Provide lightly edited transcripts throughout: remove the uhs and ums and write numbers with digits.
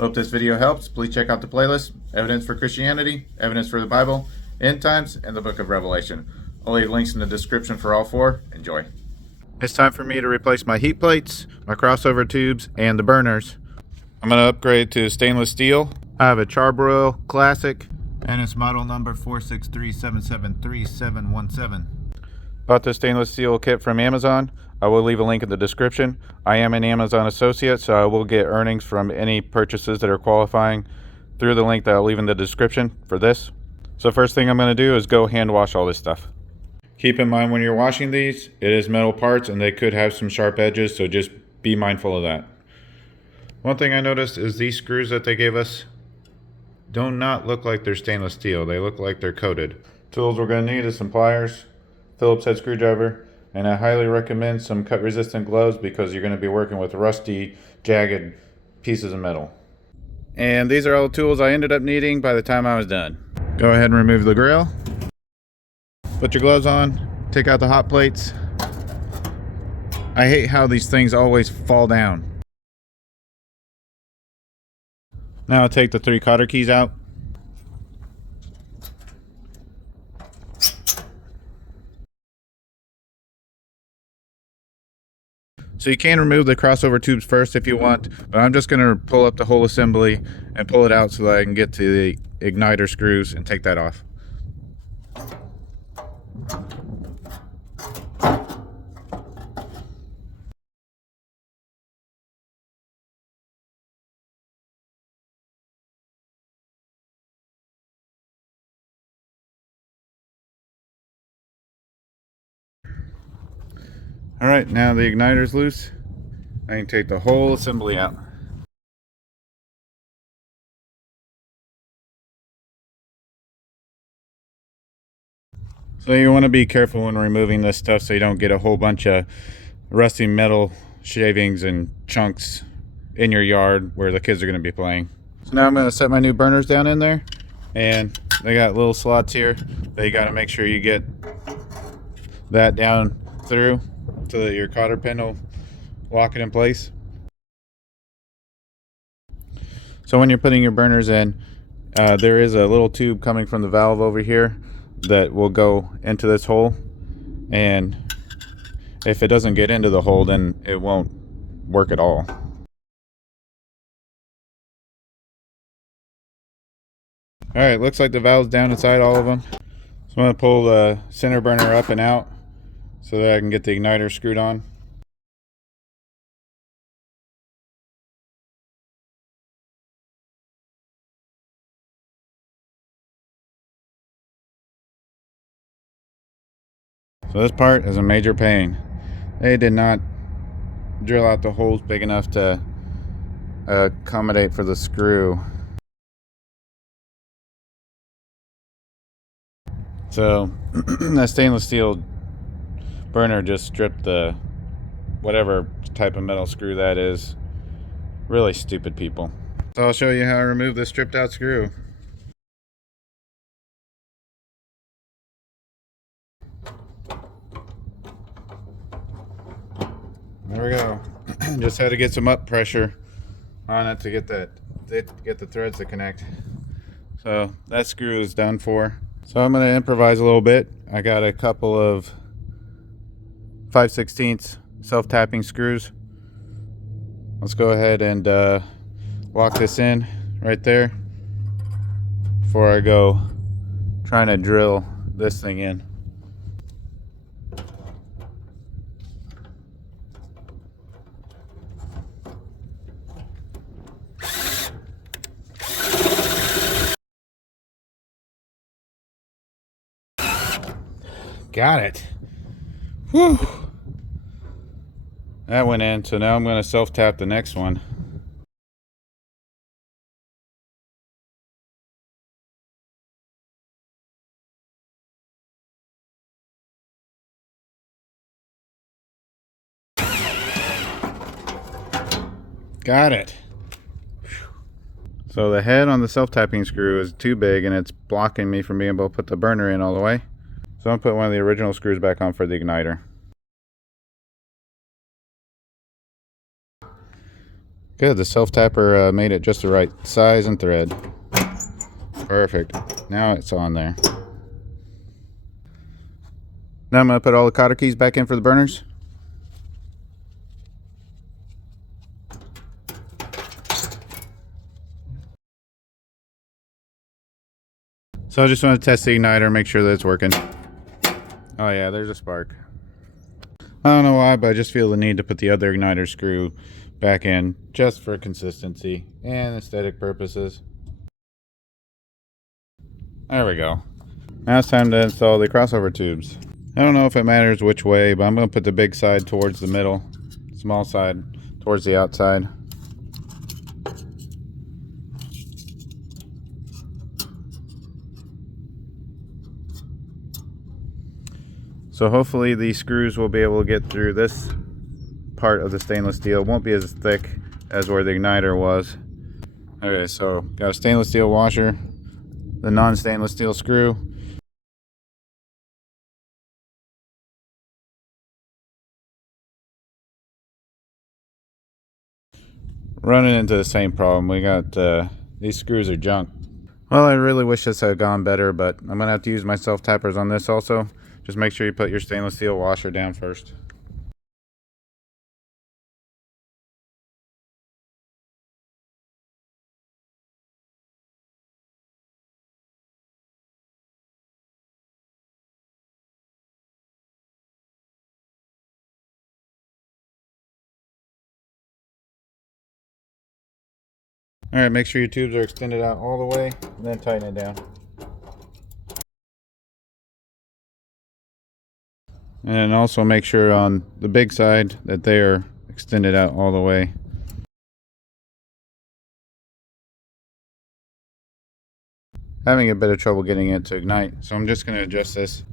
Hope this video helps. Please check out the playlist, Evidence for Christianity, Evidence for the Bible, End Times, and the Book of Revelation. I'll leave links in the description for all four. Enjoy. It's time for me to replace my heat plates, my crossover tubes, and the burners. I'm going to upgrade to stainless steel. I have a Char-Broil Classic, and it's model number 463773717. Bought the stainless steel kit from Amazon. I will leave a link in the description. I am an Amazon associate, so I will get earnings from any purchases that are qualifying through the link that I'll leave in the description for this. So first thing I'm going to do is go hand wash all this stuff. Keep in mind when you're washing these, it is metal parts and they could have some sharp edges, so just be mindful of that. One thing I noticed is these screws that they gave us do not look like they're stainless steel. They look like they're coated. Tools we're going to need is some pliers, Phillips head screwdriver, and I highly recommend some cut resistant gloves because you're going to be working with rusty, jagged pieces of metal. And these are all the tools I ended up needing by the time I was done. Go ahead and remove the grill. Put your gloves on, take out the hot plates. I hate how these things always fall down. Now I'll take the 3 cotter keys out. So you can remove the crossover tubes first if you want, but I'm just going to pull up the whole assembly and pull it out so that I can get to the igniter screws and take that off. Alright, now the igniter's loose. I can take the whole assembly out. So you want to be careful when removing this stuff so you don't get a whole bunch of rusty metal shavings and chunks in your yard where the kids are going to be playing. So now I'm going to set my new burners down in there, and they got little slots here that you got to make sure you get that down through so that your cotter pin will lock it in place. So when you're putting your burners in, there is a little tube coming from the valve over here that will go into this hole, and if it doesn't get into the hole, then it won't work at all. Alright, looks like the valve's down inside all of them. So I'm going to pull the center burner up and out so that I can get the igniter screwed on. So this part is a major pain. They did not drill out the holes big enough to accommodate for the screw. So that stainless steel burner just stripped the whatever type of metal screw that is. Really stupid people. So I'll show you how I remove this stripped out screw. There we go. Just had to get some up pressure on it to get the threads to connect. So that screw is done for. So I'm going to improvise a little bit. I got a couple of 5/16 self-tapping screws. Let's go ahead and lock this in right there before I go trying to drill this thing in. Got it. Whew. That went in, so now I'm going to self-tap the next one. Got it. So the head on the self-tapping screw is too big and it's blocking me from being able to put the burner in all the way. So I'm going to put one of the original screws back on for the igniter. Good, the self-tapper made it just the right size and thread. Perfect. Now it's on there. Now I'm going to put all the cotter keys back in for the burners. So I just want to test the igniter, make sure that it's working. Oh yeah, there's a spark. I don't know why, but I just feel the need to put the other igniter screw back in just for consistency and aesthetic purposes. There we go. Now it's time to install the crossover tubes. I don't know if it matters which way, but I'm going to put the big side towards the middle, small side towards the outside. So hopefully these screws will be able to get through this part of the stainless steel. It won't be as thick as where the igniter was. Okay, so got a stainless steel washer, the non-stainless steel screw. Running into the same problem. We got these screws are junk. Well, I really wish this had gone better, but I'm gonna have to use my self-tappers on this also. Just make sure you put your stainless steel washer down first. Alright, make sure your tubes are extended out all the way, and then tighten it down. And also make sure on the big side that they are extended out all the way. Having a bit of trouble getting it to ignite, so I'm just going to adjust this.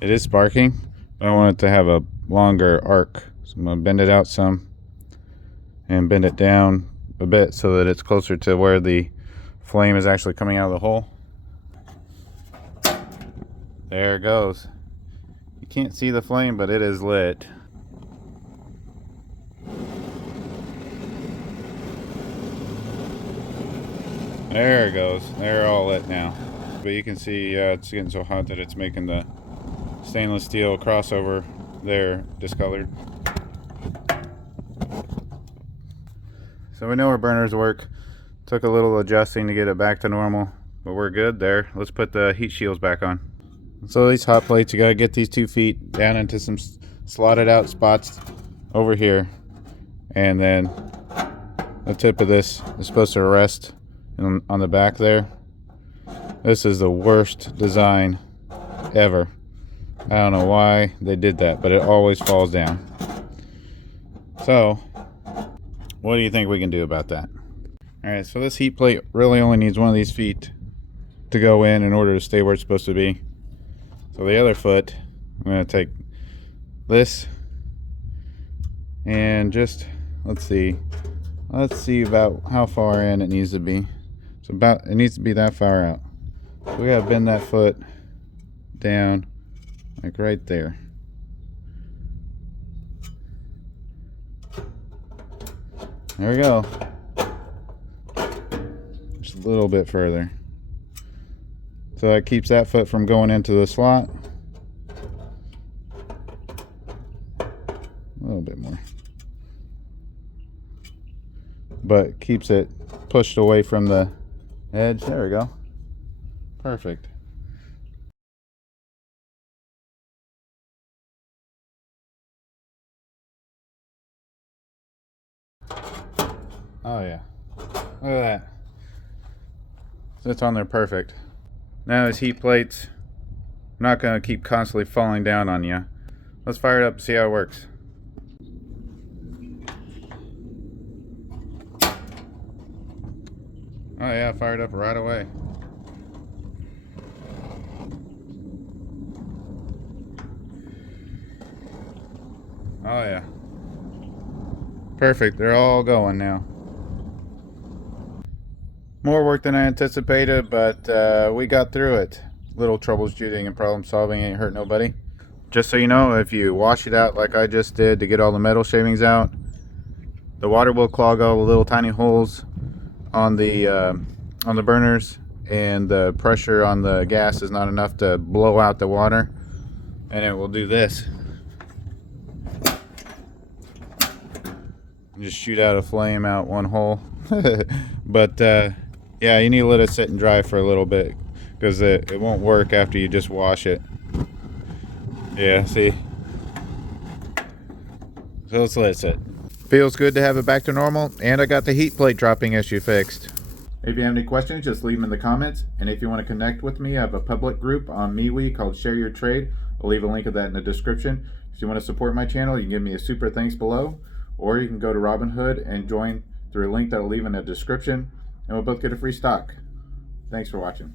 It is sparking, but I want it to have a longer arc. So I'm going to bend it out some and bend it down a bit so that it's closer to where the flame is actually coming out of the hole. There it goes. You can't see the flame, but it is lit. There it goes. They're all lit now. But you can see it's getting so hot that it's making the stainless steel crossover there discolored. So we know our burners work. Took a little adjusting to get it back to normal, but we're good there. Let's put the heat shields back on. So these hot plates, you gotta get these 2 feet down into some slotted out spots over here, and then the tip of this is supposed to rest on the back there. This is the worst design ever. I don't know why they did that, but it always falls down. So what do you think we can do about that? Alright, so this heat plate really only needs one of these feet to go in order to stay where it's supposed to be. So the other foot, I'm going to take this and just, let's see about how far in it needs to be. So it needs to be that far out. So we got to bend that foot down like right there. There we go. Just a little bit further. So that keeps that foot from going into the slot. A little bit more. But keeps it pushed away from the edge. There we go. Perfect. Oh yeah. Look at that. So it's on there perfect. Now these heat plates, I'm not going to keep constantly falling down on you. Let's fire it up and see how it works. Oh yeah, fired up right away. Oh yeah. Perfect, they're all going now. More work than I anticipated, but we got through it. Little troubleshooting and problem solving ain't hurt nobody. Just so you know, if you wash it out like I just did to get all the metal shavings out, The water will clog all the little tiny holes on the burners, and the pressure on the gas is not enough to blow out the water, and it will do this. Just shoot out a flame out one hole. But yeah, you need to let it sit and dry for a little bit, because it won't work after you just wash it. Yeah, see? So let's let it sit. Feels good to have it back to normal, and I got the heat plate dropping issue fixed. If you have any questions, just leave them in the comments. And if you want to connect with me, I have a public group on MeWe called Share Your Trade. I'll leave a link of that in the description. If you want to support my channel, you can give me a super thanks below, or you can go to Robinhood and join through a link that I'll leave in the description, and we'll both get a free stock. Thanks for watching.